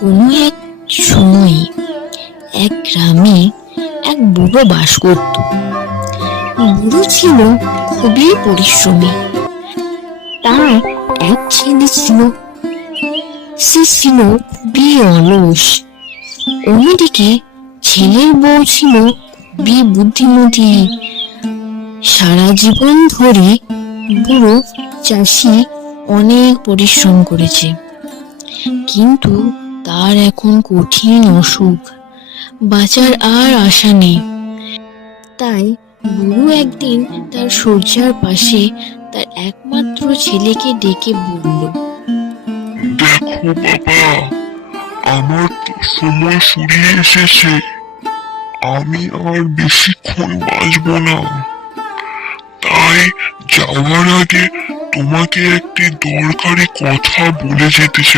কোনো এক সময়ে এক গ্রামে এক বুড়ো বাস করত। বুড়ো ছিল খুবই পরিশ্রমী। তার এক ছেলে ছিল, সে ছিল খুবই অলস। অন্যদিকে ছেলের বউ ছিল খুবই বুদ্ধিমতী। সারা জীবন ধরে বুড়ো চাষি অনেক পরিশ্রম করেছে, কিন্তু তার এখন কঠিন অসুখ, বাঁচার আর আশা নেই। তাই বুড়ো একদিন তার শয্যার পাশে তার একমাত্র ছেলেকে ডেকে বলল, দেখো বাবা, আমার তো সময় ফুরিয়ে এসেছে। আমি আর বেশিক্ষণ বাঁচবো না। তাই যাওয়ার আগে তোমাকে একটি দরকারি কথা বলে যেতে চাই।